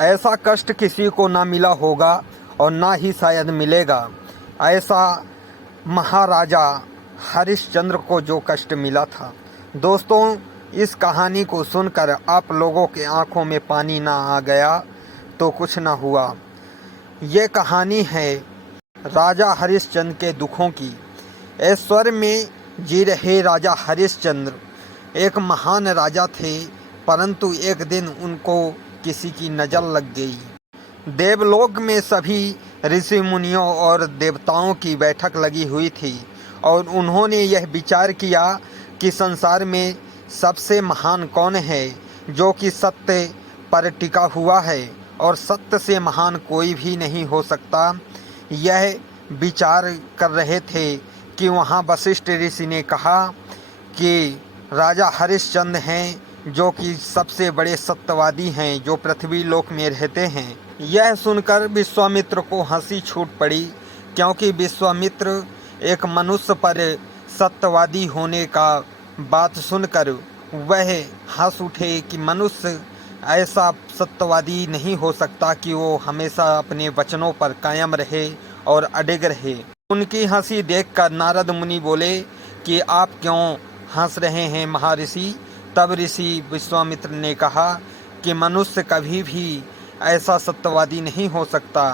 ऐसा कष्ट किसी को ना मिला होगा और ना ही शायद मिलेगा। ऐसा महाराजा हरिश्चंद्र को जो कष्ट मिला था। दोस्तों, इस कहानी को सुनकर आप लोगों के आंखों में पानी ना आ गया तो कुछ ना हुआ। ये कहानी है राजा हरिश्चंद्र के दुखों की। ऐश्वर्य में जी रहे राजा हरिश्चंद्र एक महान राजा थे, परंतु एक दिन उनको किसी की नज़र लग गई। देवलोक में सभी ऋषि मुनियों और देवताओं की बैठक लगी हुई थी और उन्होंने यह विचार किया कि संसार में सबसे महान कौन है, जो कि सत्य पर टिका हुआ है और सत्य से महान कोई भी नहीं हो सकता। यह विचार कर रहे थे कि वहाँ वशिष्ठ ऋषि ने कहा कि राजा हरिश्चंद्र हैं, जो कि सबसे बड़े सत्यवादी हैं, जो पृथ्वी लोक में रहते हैं। यह सुनकर विश्वामित्र को हंसी छूट पड़ी, क्योंकि विश्वामित्र एक मनुष्य पर सत्यवादी होने का बात सुनकर वह हंस उठे कि मनुष्य ऐसा सत्यवादी नहीं हो सकता कि वो हमेशा अपने वचनों पर कायम रहे और अडिग रहे। उनकी हंसी देखकर नारद मुनि बोले कि आप क्यों हंस रहे हैं महर्षि। तब ऋषि विश्वामित्र ने कहा कि मनुष्य कभी भी ऐसा सत्यवादी नहीं हो सकता।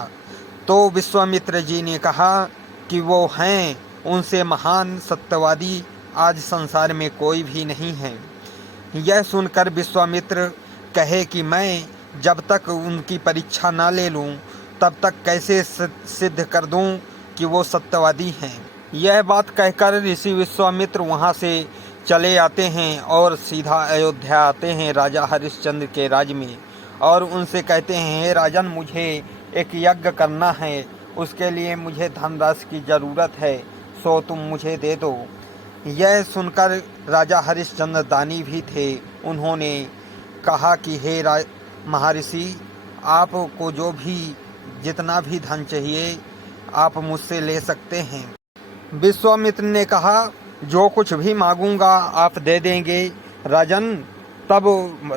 तो विश्वामित्र जी ने कहा कि वो हैं, उनसे महान सत्यवादी आज संसार में कोई भी नहीं है। यह सुनकर विश्वामित्र कहे कि मैं जब तक उनकी परीक्षा ना ले लूं तब तक कैसे सिद्ध कर दूं कि वो सत्यवादी हैं। यह बात कहकर ऋषि विश्वामित्र वहां से चले आते हैं और सीधा अयोध्या आते हैं राजा हरिश्चंद्र के राज में, और उनसे कहते हैं, हे राजन, मुझे एक यज्ञ करना है, उसके लिए मुझे धनराशि की ज़रूरत है, सो तुम मुझे दे दो। यह सुनकर राजा हरिश्चंद्र दानी भी थे। उन्होंने कहा कि हे महर्षि, आपको जो भी जितना भी धन चाहिए आप मुझसे ले सकते हैं। विश्वामित्र ने कहा, जो कुछ भी मांगूंगा आप दे देंगे राजन। तब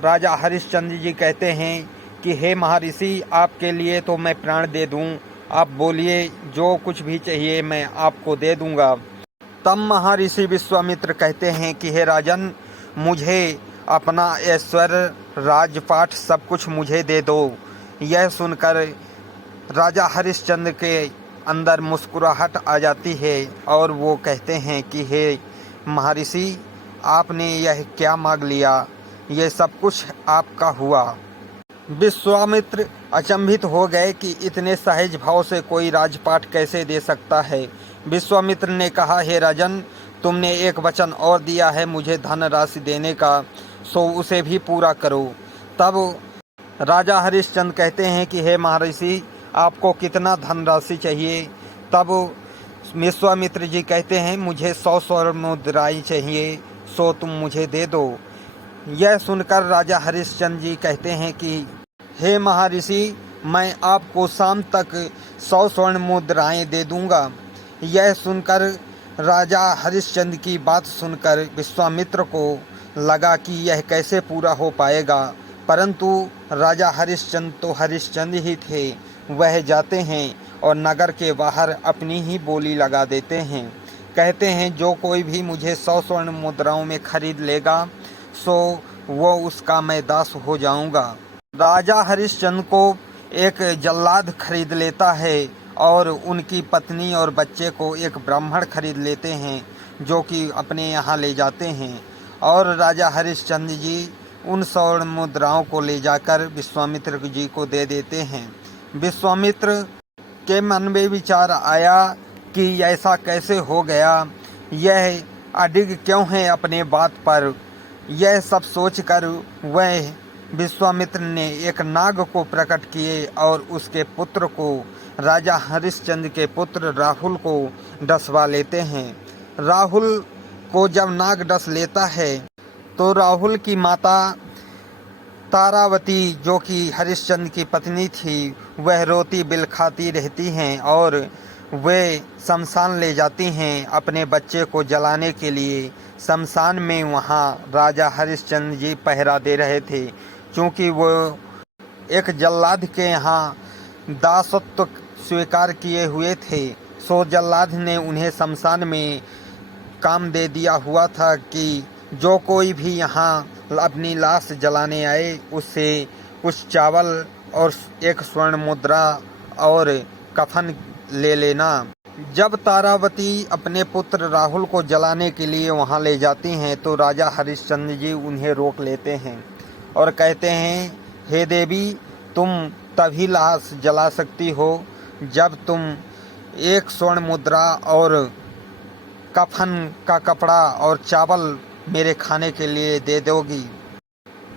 राजा हरिश्चंद्र जी कहते हैं कि हे महर्षि, आपके लिए तो मैं प्राण दे दूं, आप बोलिए, जो कुछ भी चाहिए मैं आपको दे दूंगा। तब महर्षि विश्वामित्र कहते हैं कि हे राजन, मुझे अपना ऐश्वर्य, राजपाट सब कुछ मुझे दे दो। यह सुनकर राजा हरिश्चंद्र के अंदर मुस्कुराहट आ जाती है और वो कहते हैं कि हे महर्षि, आपने यह क्या मांग लिया, यह सब कुछ आपका हुआ। विश्वामित्र अचंभित हो गए कि इतने सहज भाव से कोई राजपाट कैसे दे सकता है। विश्वामित्र ने कहा, हे राजन, तुमने एक वचन और दिया है मुझे धन राशि देने का, सो उसे भी पूरा करो। तब राजा हरिश्चंद्र कहते हैं कि हे महर्षि, आपको कितना धनराशि चाहिए। तब विश्वामित्र जी कहते हैं, मुझे 100 स्वर्ण मुद्राएं चाहिए, सो तुम मुझे दे दो। यह सुनकर राजा हरिश्चंद्र जी कहते हैं कि हे महर्षि, मैं आपको शाम तक 100 स्वर्ण मुद्राएं दे दूंगा। यह सुनकर राजा हरिश्चंद्र की बात सुनकर विश्वामित्र को लगा कि यह कैसे पूरा हो पाएगा, परंतु राजा हरिश्चंद्र तो हरिश्चंद्र ही थे। वह जाते हैं और नगर के बाहर अपनी ही बोली लगा देते हैं। कहते हैं, जो कोई भी मुझे 100 स्वर्ण मुद्राओं में खरीद लेगा, सो वो उसका मैं दास हो जाऊंगा। राजा हरिश्चंद्र को एक जल्लाद खरीद लेता है और उनकी पत्नी और बच्चे को एक ब्राह्मण खरीद लेते हैं, जो कि अपने यहाँ ले जाते हैं। और राजा हरिश्चंद्र जी उन स्वर्ण मुद्राओं को ले जाकर विश्वामित्र जी को दे देते हैं। विश्वामित्र के मन में विचार आया कि ऐसा कैसे हो गया, यह अडिग क्यों है अपने बात पर। यह सब सोचकर वह विश्वामित्र ने एक नाग को प्रकट किए और उसके पुत्र को, राजा हरिश्चंद्र के पुत्र राहुल को डसवा लेते हैं। राहुल को जब नाग डस लेता है तो राहुल की माता तारावती, जो कि हरिश्चंद्र की पत्नी थी, वह रोती बिलखाती रहती हैं और वे शमशान ले जाती हैं अपने बच्चे को जलाने के लिए। शमशान में वहाँ राजा हरिश्चंद्र जी पहरा दे रहे थे, क्योंकि वो एक जल्लाद के यहाँ दासत्व स्वीकार किए हुए थे। सो जल्लाद ने उन्हें शमशान में काम दे दिया हुआ था कि जो कोई भी यहाँ अपनी लाश जलाने आए उससे कुछ चावल और एक स्वर्ण मुद्रा और कफन ले लेना। जब तारावती अपने पुत्र राहुल को जलाने के लिए वहाँ ले जाती हैं तो राजा हरिश्चंद्र जी उन्हें रोक लेते हैं और कहते हैं, हे देवी, तुम तभी लाश जला सकती हो जब तुम एक स्वर्ण मुद्रा और कफन का कपड़ा और चावल मेरे खाने के लिए दे दोगी।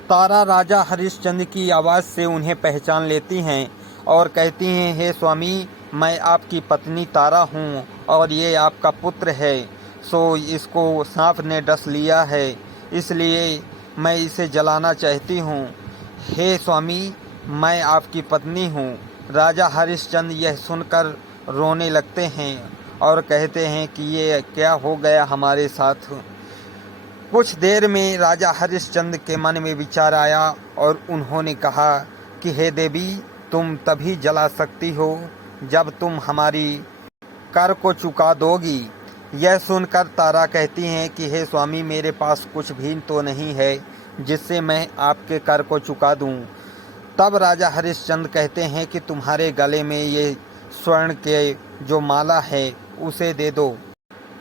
तारा राजा हरिश्चंद्र की आवाज़ से उन्हें पहचान लेती हैं और कहती हैं, हे स्वामी, मैं आपकी पत्नी तारा हूँ और ये आपका पुत्र है। सो इसको सांप ने डस लिया है, इसलिए मैं इसे जलाना चाहती हूँ। हे स्वामी, मैं आपकी पत्नी हूँ। राजा हरिश्चंद्र यह सुनकर रोने लगते हैं और कहते हैं कि ये क्या हो गया हमारे साथ। कुछ देर में राजा हरिश्चंद्र के मन में विचार आया और उन्होंने कहा कि हे देवी, तुम तभी जला सकती हो जब तुम हमारी कर को चुका दोगी। यह सुनकर तारा कहती हैं कि हे स्वामी, मेरे पास कुछ भी तो नहीं है जिससे मैं आपके कर को चुका दूं। तब राजा हरिश्चंद्र कहते हैं कि तुम्हारे गले में ये स्वर्ण के जो माला है उसे दे दो।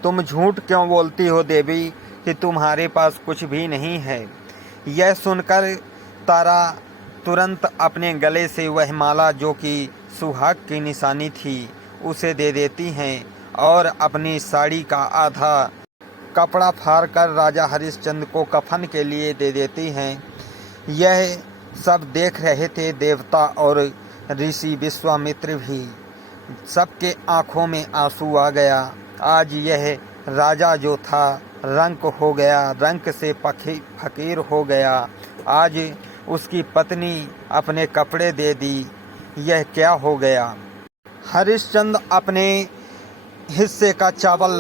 तुम झूठ क्यों बोलती हो देवी कि तुम्हारे पास कुछ भी नहीं है। यह सुनकर तारा तुरंत अपने गले से वह माला जो कि सुहाग की निशानी थी उसे दे देती हैं और अपनी साड़ी का आधा कपड़ा फाड़कर राजा हरिश्चंद्र को कफन के लिए दे देती हैं। यह सब देख रहे थे देवता और ऋषि विश्वामित्र भी। सबके आँखों में आंसू आ गया। आज यह राजा जो था रंक हो गया, रंक से फकीर हो गया। आज उसकी पत्नी अपने कपड़े दे दी। यह क्या हो गया। हरिश्चंद्र अपने हिस्से का चावल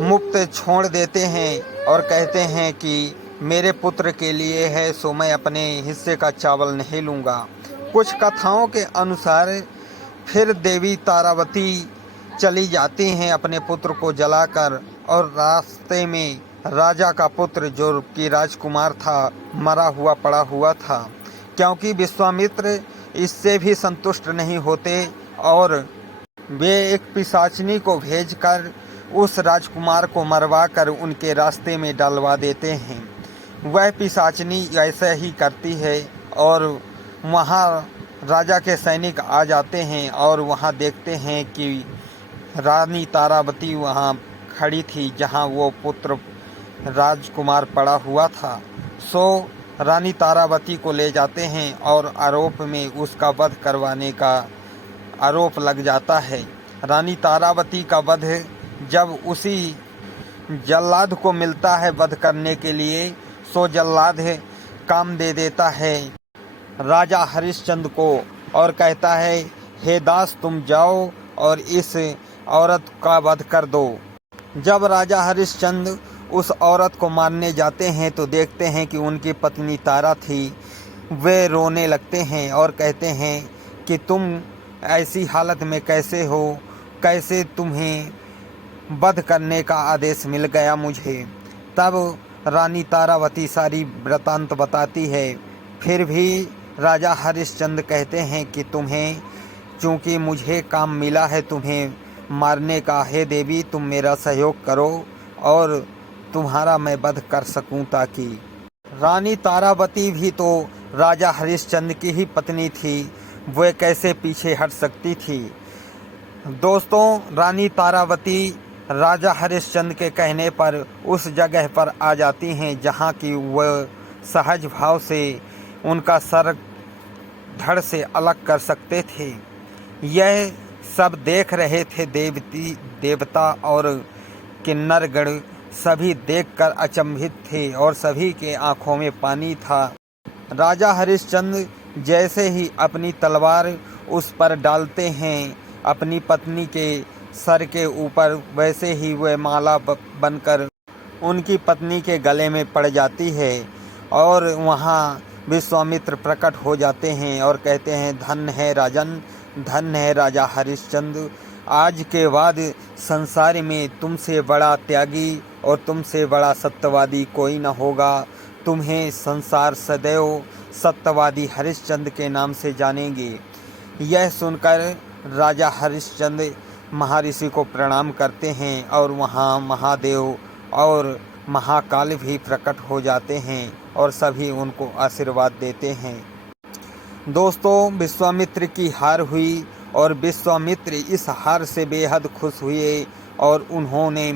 मुफ्त छोड़ देते हैं और कहते हैं कि मेरे पुत्र के लिए है, सो मैं अपने हिस्से का चावल नहीं लूँगा। कुछ कथाओं के अनुसार फिर देवी तारावती चली जाती हैं अपने पुत्र को जलाकर, और रास्ते में राजा का पुत्र जो कि राजकुमार था मरा हुआ पड़ा हुआ था, क्योंकि विश्वामित्र इससे भी संतुष्ट नहीं होते और वे एक पिशाचनी को भेजकर उस राजकुमार को मरवाकर उनके रास्ते में डलवा देते हैं। वह पिशाचनी ऐसा ही करती है और वहाँ राजा के सैनिक आ जाते हैं और वहाँ देखते हैं कि रानी तारावती वहाँ खड़ी थी जहाँ वो पुत्र राजकुमार पड़ा हुआ था। सो रानी तारावती को ले जाते हैं और आरोप में उसका वध करवाने का आरोप लग जाता है। रानी तारावती का वध जब उसी जल्लाद को मिलता है वध करने के लिए, सो जल्लाद काम दे देता है राजा हरिश्चंद्र को और कहता है, हे दास, तुम जाओ और इस औरत का वध कर दो। जब राजा हरिश्चंद्र उस औरत को मारने जाते हैं तो देखते हैं कि उनकी पत्नी तारा थी। वे रोने लगते हैं और कहते हैं कि तुम ऐसी हालत में कैसे हो, कैसे तुम्हें वध करने का आदेश मिल गया मुझे। तब रानी तारावती सारी वृतांत बताती है। फिर भी राजा हरिश्चंद्र कहते हैं कि तुम्हें चूँकि मुझे काम मिला है तुम्हें मारने का, हे देवी, तुम मेरा सहयोग करो और तुम्हारा मैं वध कर सकूं। ताकि रानी तारावती भी तो राजा हरिश्चंद्र की ही पत्नी थी, वह कैसे पीछे हट सकती थी। दोस्तों, रानी तारावती राजा हरिश्चंद्र के कहने पर उस जगह पर आ जाती हैं जहाँ की वह सहज भाव से उनका सर धड़ से अलग कर सकते थे। यह सब देख रहे थे देवता और किन्नरगण, सभी देखकर अचंभित थे और सभी के आंखों में पानी था। राजा हरिश्चंद्र जैसे ही अपनी तलवार उस पर डालते हैं अपनी पत्नी के सर के ऊपर, वैसे ही वह माला बनकर उनकी पत्नी के गले में पड़ जाती है और वहाँ विश्वामित्र प्रकट हो जाते हैं और कहते हैं, धन्य है राजन, धन्य है राजा हरिश्चंद्र। आज के बाद संसार में तुमसे बड़ा त्यागी और तुमसे बड़ा सत्यवादी कोई न होगा। तुम्हें संसार सदैव सत्यवादी हरिश्चंद्र के नाम से जानेंगे। यह सुनकर राजा हरिश्चंद्र महर्षि को प्रणाम करते हैं और वहाँ महादेव और महाकाल भी प्रकट हो जाते हैं और सभी उनको आशीर्वाद देते हैं। दोस्तों, विश्वामित्र की हार हुई और विश्वामित्र इस हार से बेहद खुश हुए और उन्होंने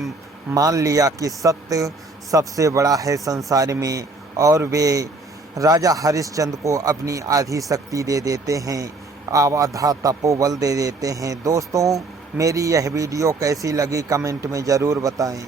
मान लिया कि सत्य सबसे बड़ा है संसार में, और वे राजा हरिश्चंद्र को अपनी आधी शक्ति दे देते हैं, आधा तपोबल दे देते हैं। दोस्तों, मेरी यह वीडियो कैसी लगी कमेंट में ज़रूर बताएं।